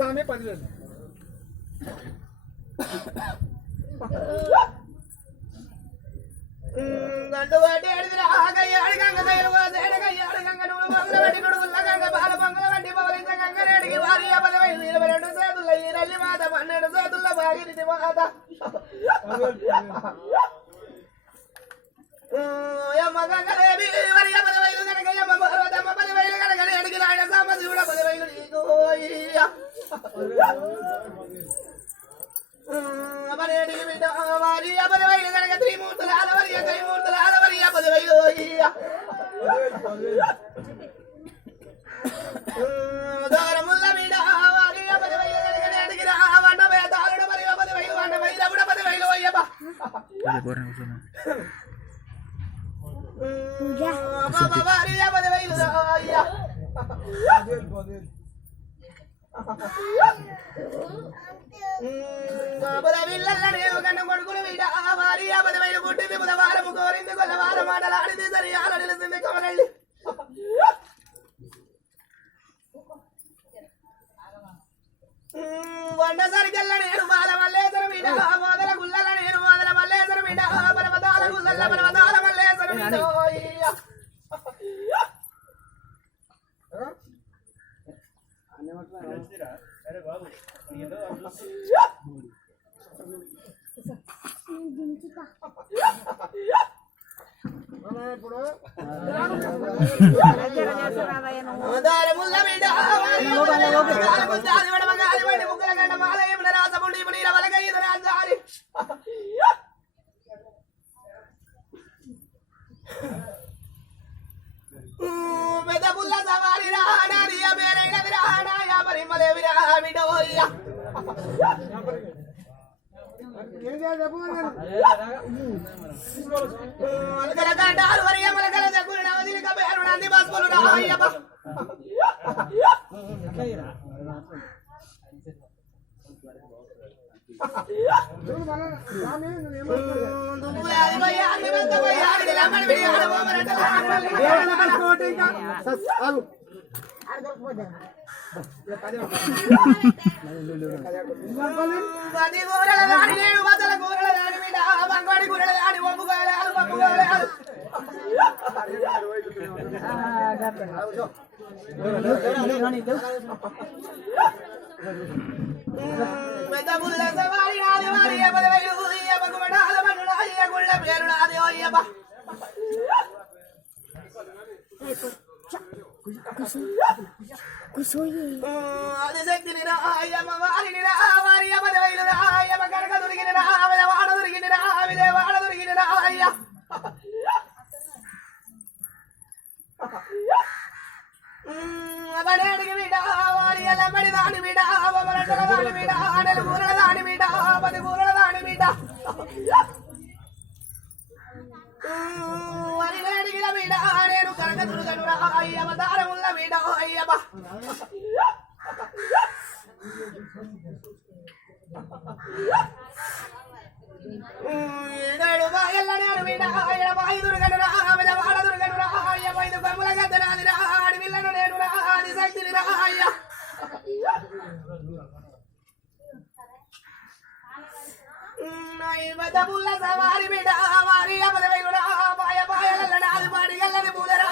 సామి 10,000 గండు వాటి అడిగిన ఆగయ్య అడిగంగ అడిగంగ నువ్వు మంగళ వాటి కొడుకుల గంగ బాల మంగళ వాటి పవలించ గంగ అడిగి వారి 22 చేతుల ఈ రల్లి మాత 12 చేతుల బాగిరిటి మాత యమ్మ గంగదేవి వరి 15 కనుక యమ్మ పార్వతమ్మ 15 కనుక అడిగిన ఆయన సామది కూడా 15 నీకు అమరేడి బిడ్డ వారి 15 కనుక త్రిమూర్తుల ఆలవరి ఆలవరి 15 దారముల్ల బిడ్డ వారి 15 కనుక అడిగిన వంట వేదారుడు మరి 15 వంట వైల కూడా 15 అయ్యప్ప బాబా వారి 15 అయ్యా కొడుకులు వీడ వారి 15 పుట్టింది బుధవారం కోరింది కొల్లవారం మాటలాడింది సరి ఆల నిలిసింది కమలల్లి వంట సరికల్ల నేను బాల మల్లేశ్వర వీడ మొదల గుల్లల నేను మొదల మల్లేశ్వర వీడ పర్వతాల గుల్లల పర్వతాల మల్లేశ్వర వీడ అరే బాబు పెద్ద పుల్ల సవారి రాడారి పేరైన విరాడా పరిమలే విరామిడోయ్యా మలకల కండాలు వరి మలకల జగ్గులు నవదిలిక పేరు నంది బాస్పులు రాయ్యప్ప ఆదిశక్తిని రాయమ్మ వారిని వారి 15 రాయమ్మ కనక దొరికిన రావల వాడ దొరికిన రావిలే వాడ దొరికిన రాయ్య అడిగి బిడ్డ వారి ఎల్లబడి దాని బిడ్డ మరటల దాని బిడ్డ నెల కూరల దాని బిడ్డ 10 కూరల దాని బిడ్డ వారి అడిగిన బిడ్డ నేను కనక దుర్గను రాయ్యమ్మ దారముల్ల బిడ్డ అయ్యమ్మ ఏడు బాయల్ల నేను బిడ్డ ఎడ బాయి దుర్గను రావిల వాడ దుర్గను రాయ్యమ్మ 5 బొమ్మల గద్దనాది రా అడవిలను నేను రా ఆదిశక్తిని రాయ్య పుల్ల సవారి బిడ్డ వారి 15 రా